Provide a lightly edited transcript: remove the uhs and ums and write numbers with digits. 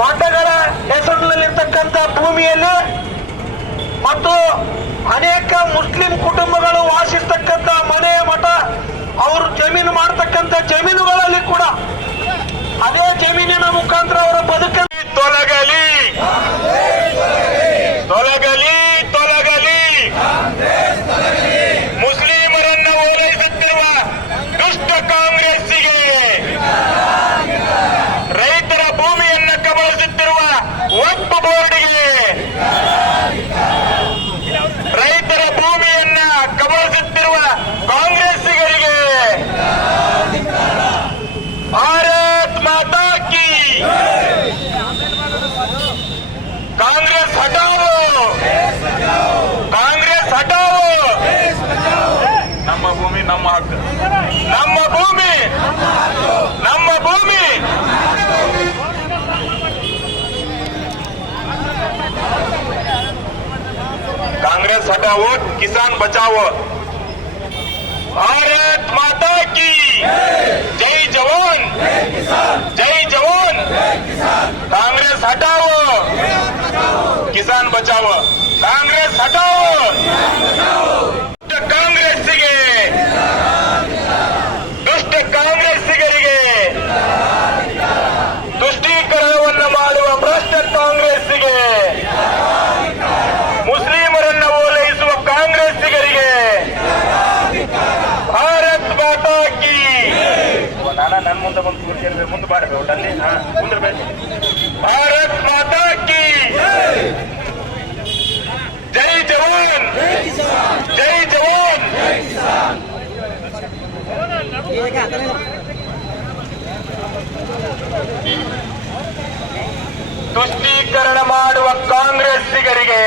ಮಠಗಳ ಹೆಸರಿನಲ್ಲಿರ್ತಕ್ಕಂಥ ಭೂಮಿಯಲ್ಲಿ ಮತ್ತು ಅನೇಕ ಮುಸ್ಲಿಂ ಕುಟುಂಬಗಳು ವಾಸಿಸ್ತಕ್ಕಂಥ ಮನೆ ಮಠ ಅವರು ಜಮೀನು ಮಾಡತಕ್ಕಂಥ ಜಮೀನುಗಳಲ್ಲಿ ಕೂಡ ಅದೇ ಜಮೀನಿನ ಮುಖಾಂತರ ಅವರ ಬದುಕಲ್ಲಿ ತೊಲಗಲಿ ತೊಲಗಲಿ ತೊಲಗಲಿ ಮುಸ್ಲಿಮರನ್ನ ಓಲೈಸುತ್ತಿರುವ ದುಷ್ಟ ಕಾಂಗ್ರೆಸ್ಸಿಗೆ, ರೈತರ ಭೂಮಿಯನ್ನ ಕಬಳಿಸುತ್ತಿರುವ ವಕ್ಫ್ ಬೋರ್ಡ್ಗೆ, ರೈತರ ಭೂಮಿಯನ್ನ ಕಬಳಿಸುತ್ತಿರುವ ಕಾಂಗ್ರೆಸ್ಸಿಗರಿಗೆ ಭಾರತ್ ಮಾತಾ ಕಿ ಕಾಂಗ್ರೆಸ್ ಹಟಾವೋ, ಕಾಂಗ್ರೆಸ್ ಹಟಾವೋ. ನಮ್ಮ ಭೂಮಿ ನಮ್ಮ ಹಕ್ಕು, ನಮ್ಮ ಭೂಮಿ ನಮ್ಮ ಭೂಮಿ. कांग्रेस हटाओ, किसान बचाओ. भारत माता की जय जवान, जय जवान. कांग्रेस हटाओ, किसान बचाओ. कांग्रेस हटाओ, ಕಾಂಗ್ರೆಸ್ಸಿಗೆ, ದುಷ್ಟ ಕಾಂಗ್ರೆಸ್ಸಿಗರಿಗೆ, ತುಷ್ಟೀಕರಣವನ್ನು ಮಾಡುವ ಭ್ರಷ್ಟ ಕಾಂಗ್ರೆಸ್ಸಿಗೆ, ಮುಸ್ಲಿಮರನ್ನ ಓಲೈಸುವ ಕಾಂಗ್ರೆಸ್ಸಿಗರಿಗೆ ಭಾರತ್ ಮಾತಾ ಕಿ. ನನ್ನ ಮುಂದೆ ಬಂದು ಕೂರ್ತಿದ್ರೆ ಮುಂದೆ ಬಾರಬೇಕು ಒಟ್ಟಲ್ಲಿ ಕುಂದಿರ್ಬೇಕು. ಭಾರತ್ ಮಾತಾ ಕಿ ಜೈ ಜವಾನ್, ಜೈ ಜವಾನ್. ತುಷ್ಟೀಕರಣ ಮಾಡುವ ಕಾಂಗ್ರೆಸ್ಸಿಗರಿಗೆ